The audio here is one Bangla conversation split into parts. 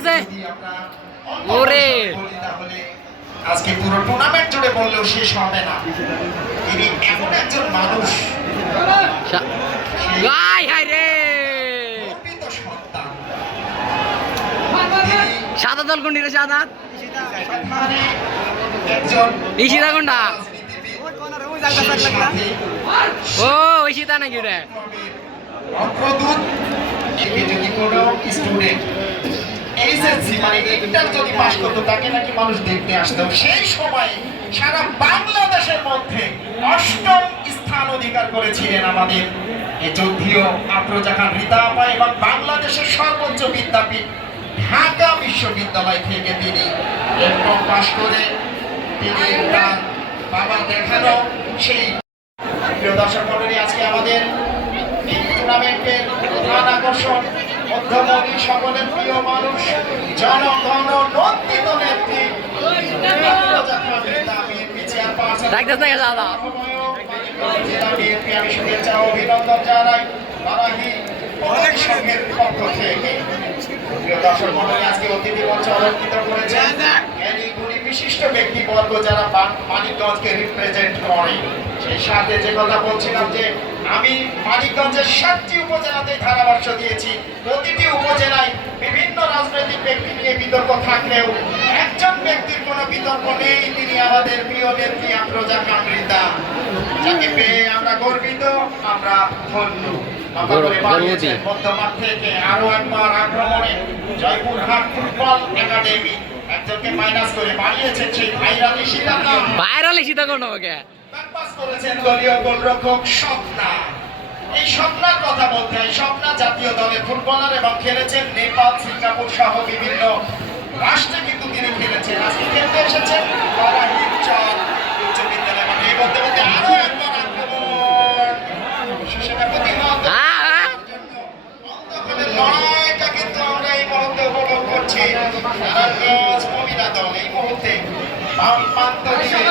আছে। ওরে। আজকে পুরো টুর্নামেন্ট জুড়ে বললেও শেষ হবে না। তিনি এমন একজন মানুষ। গাই হাই রে। সাদা দল কোনটি রে সাদা? একজন কোনটা? ও ওই সীতা নাকি রে? অগ্রদূত। যদি কোনো স্টুডেন্ট মানে বাংলাদেশের সর্বোচ্চ বিদ্যাপীঠ ঢাকা বিশ্ববিদ্যালয় থেকে তিনি পাশ করে তিনি তার বাবা দেখানো সেই প্রিয় দর্শক আজকে আমাদের এই টুর্নামেন্টের প্রধান আকর্ষণ মধ্যমণি সকলের প্রিয় মানুষ জনগণ নন্দিত নেত্রী। অভিনন্দন জানাই। বারাহি অনেক সংঘের পক্ষ থেকে। প্রিয় দর্শক মন্ডলী আজকে অতিথি মঞ্চ অলঙ্কৃত করেছেন ব্যক্তিবর্গ যারা মানিকগঞ্জকে রিপ্রেজেন্ট করে। সেই সাথে যে কথা বলছিলাম যে আমি মানিকগঞ্জের সাতটি উপজেলাতে ধারাভাষ্য দিয়েছি। প্রতিটি উপজেলায় বিভিন্ন রাজনৈতিক ব্যক্তি নিয়ে বিতর্ক থাকলেও একজন ব্যক্তির কোনো বিতর্ক নেই। তিনি আমাদের প্রিয় নেত্রী আফরোজা কামৃতা যাকে পেয়ে আমরা গর্বিত আমরা ধন্য। মধ্যমাঠ থেকে আরও একবার আক্রমণে জয়পুরহাট ফুটবল একাডেমি একজনকে মাইনাস করে বাড়িয়েছেন সেই ভাইরালি নিশিতা ভাইরালি সীতা ওকে ব্যাকপাস করেছেন দলীয় গোলরক্ষক স্বপ্না। এই স্বপ্নার কথা বলতে হয়। স্বপ্না জাতীয় দলে ফুটবলার এবং খেলেছেন নেপাল সিঙ্গাপুর সহ বিভিন্ন রাষ্ট্রে কিন্তু তিনি খেলেছেন। আজকে খেলতে এসেছেন বারাহির চর উচ্চ বিদ্যালয় মাঠে এই বলতে বলতে আরও একবার আক্রমণ সেটা প্রতিহত হ্যাঁ হ্যাঁ অন্তঃকলের লড়াইটা কিন্তু আমরা এই মুহূর্তে উপভোগ করছি নারায়ণগঞ্জ মহিলা দল এই মুহূর্তে বাম প্রান্ত দিয়ে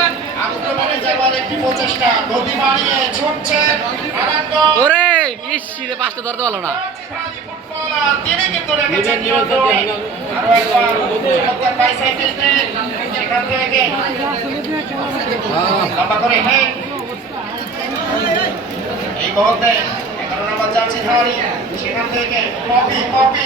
আক্রমণে যাওয়ার একটি প্রচেষ্টা গতি বাড়িয়ে ছুটছেন নারায়ণগঞ্জ ওরে, ইস শীতে পাঁচটা ধরতে পারল না তিনি কিন্তু রেখেছেন। এই মুহূর্তে এগারো নম্বর ধারী সেখান থেকে কপি কপি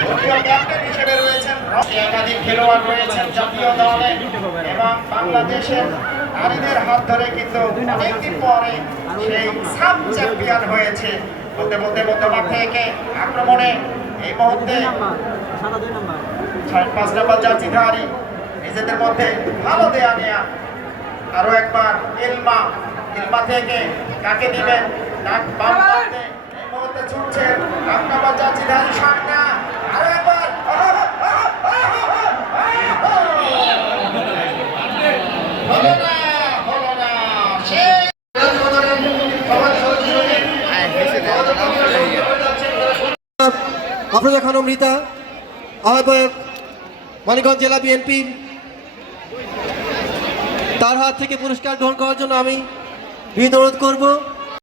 রয়েছেন একাধিক খেলোয়াড় রয়েছেন জাতীয় দলে এবং বাংলাদেশের নারীদের হাত ধরে কিন্তু অনেকদিন পরে সেই সাব চ্যাম্পিয়ন হয়েছে। বলতে বলতে মধ্যমাঠ থেকে আক্রমণে এই মুহূর্তে ছয়, পাঁচ নম্বর জার্সি ধারী নিজেদের মধ্যে ভালো দেয়া নেয়া আরও একবার ইলমা ইলমা থেকে কাকে দিবেন? ডাক বাম এই মুহূর্তে ছুটছেন ডাক নাম্বার যাচ্ছি ধারি সামনা আরও একবার হলো না হলো না সেই আফরোজা খানম অমৃতা। আহ্বায়ক মানিকগঞ্জ জেলা বিএনপি। তার হাত থেকে পুরস্কার গ্রহণ করার জন্য আমি বিনীত অনুরোধ করব।